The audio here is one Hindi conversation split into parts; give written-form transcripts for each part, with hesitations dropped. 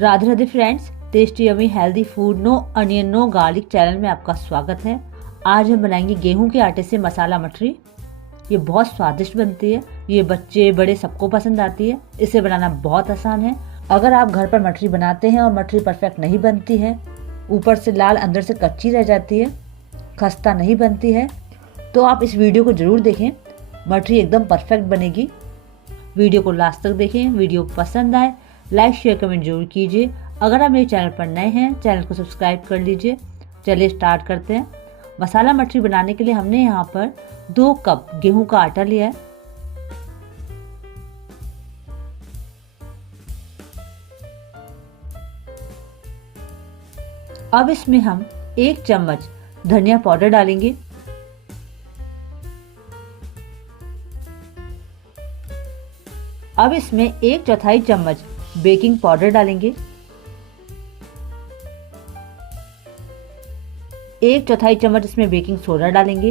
Radhe Radhe friends, tasty yummy healthy food no onion no garlic channel में आपका स्वागत है। आज हम बनाएंगे गेहूं के आटे से मसाला मठरी। ये बहुत स्वादिष्ट बनती है। ये बच्चे बड़े सबको पसंद आती है। इसे बनाना बहुत आसान है। अगर आप घर पर मठरी बनाते हैं और मठरी परफेक्ट नहीं बनती है, ऊपर से लाल अंदर से कच्ची रह जाती है, खस्ता नहीं बनती है, तो आप इस वीडियो को जरूर देखें। मठरी एकदम परफेक्ट बनेगी। वीडियो को लास्ट तक देखें। वीडियो पसंद आए लाइक शेयर कमेंट जरूर कीजिए। अगर आप मेरे चैनल पर नए हैं, चैनल को सब्सक्राइब कर लीजिए। चलिए स्टार्ट करते हैं। मसाला मठरी बनाने के लिए हमने यहाँ पर 2 कप गेहूं का आटा लिया है। अब इसमें हम 1 चम्मच धनिया पाउडर डालेंगे। अब इसमें 1/4 चम्मच बेकिंग पाउडर डालेंगे। 1/4 चम्मच इसमें बेकिंग सोडा डालेंगे।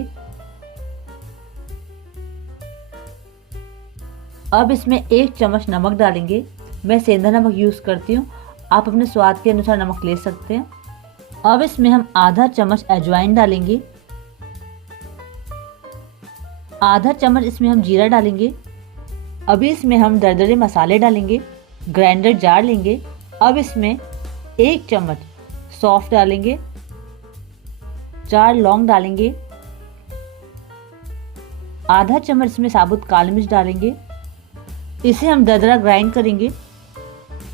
अब इसमें 1 चम्मच नमक डालेंगे। मैं सेंधा नमक यूज करती हूँ, आप अपने स्वाद के अनुसार नमक ले सकते हैं। अब इसमें हम आधा चम्मच अजवाइन डालेंगे। आधा चम्मच इसमें हम जीरा डालेंगे। अभी इसमें हम दरदरे मसाले डालेंगे। ग्राइंडर जार लेंगे। अब इसमें 1 चम्मच सौंफ डालेंगे। 4 लौंग डालेंगे। आधा चम्मच इसमें साबुत काली मिर्च डालेंगे। इसे हम दरदरा ग्राइंड करेंगे।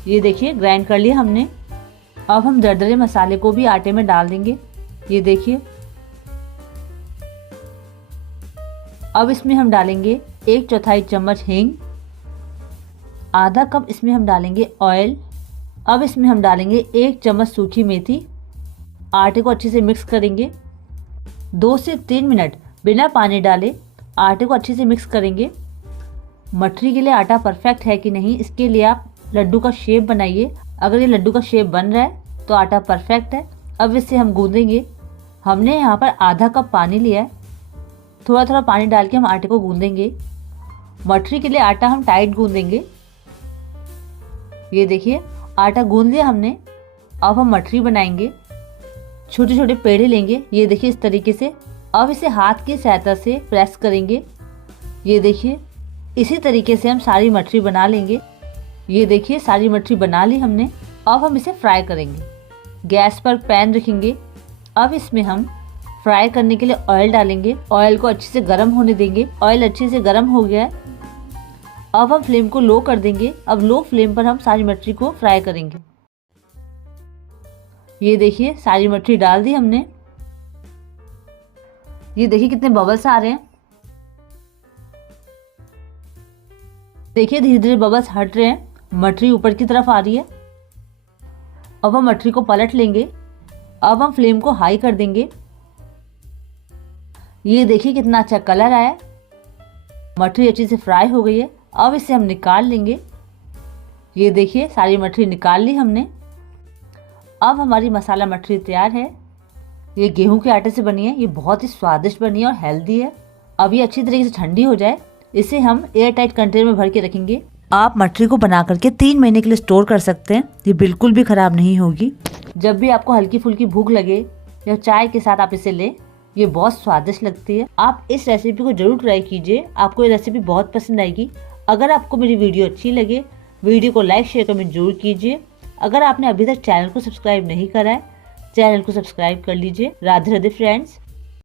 ये देखिए ग्राइंड कर लिया हमने। अब हम दरदरे मसाले को भी आटे में डाल देंगे। ये देखिए। अब इसमें हम डालेंगे 1/4 चम्मच हींग। आधा कप इसमें हम डालेंगे ऑयल। अब इसमें हम डालेंगे 1 चम्मच सूखी मेथी। आटे को अच्छे से मिक्स करेंगे। 2 से 3 मिनट बिना पानी डाले आटे को अच्छे से मिक्स करेंगे। मठरी के लिए आटा परफेक्ट है कि नहीं, इसके लिए आप लड्डू का शेप बनाइए। अगर ये लड्डू का शेप बन रहा है तो आटा परफेक्ट है। अब इसे हम गूंदेंगे। हमने यहाँ पर आधा कप पानी लिया है। थोड़ा थोड़ा पानी डाल के हम आटे को गूंदेंगे। मठरी के लिए आटा हम टाइट गूंदेंगे। ये देखिए आटा गूंद लिया हमने। अब हम मठरी बनाएंगे। छोटे छोटे पेड़े लेंगे। ये देखिए इस तरीके से। अब इसे हाथ की सहायता से प्रेस करेंगे। ये देखिए इसी तरीके से हम सारी मठरी बना लेंगे। ये देखिए सारी मठरी बना ली हमने। अब हम इसे फ्राई करेंगे। गैस पर पैन रखेंगे। अब इसमें हम फ्राई करने के लिए ऑयल डालेंगे। ऑयल को अच्छे से गर्म होने देंगे। ऑयल अच्छे से गर्म हो गया है। अब हम फ्लेम को लो कर देंगे। अब लो फ्लेम पर हम सारी मछली को फ्राई करेंगे। ये देखिए सारी मछली डाल दी हमने। ये देखिए कितने बबल्स आ रहे हैं। देखिए धीरे धीरे बबल्स हट रहे हैं। मछली ऊपर की तरफ आ रही है। अब हम मछली को पलट लेंगे। अब हम फ्लेम को हाई कर देंगे। ये देखिए कितना अच्छा कलर आया। मछली अच्छे से फ्राई हो गई है। अब इसे हम निकाल लेंगे। ये देखिए सारी मछली निकाल ली हमने। अब हमारी मसाला मछली तैयार है। ये गेहूं के आटे से बनी है। ये बहुत ही स्वादिष्ट बनी है और हेल्दी है। अब ये अच्छी तरीके से ठंडी हो जाए, इसे हम एयर टाइट कंटेनर में भर के रखेंगे। आप मछली को बना करके 3 महीने के लिए स्टोर कर सकते हैं। ये बिल्कुल भी खराब नहीं होगी। जब भी आपको हल्की फुल्की भूख लगे या चाय के साथ आप इसे लें, ये बहुत स्वादिष्ट लगती है। आप इस रेसिपी को जरूर ट्राई कीजिए। आपको ये रेसिपी बहुत पसंद आएगी। अगर आपको मेरी वीडियो अच्छी लगे, वीडियो को लाइक शेयर कमेंट जरूर कीजिए। अगर आपने अभी तक चैनल को सब्सक्राइब नहीं करा है, चैनल को सब्सक्राइब कर लीजिए। राधे राधे फ्रेंड्स।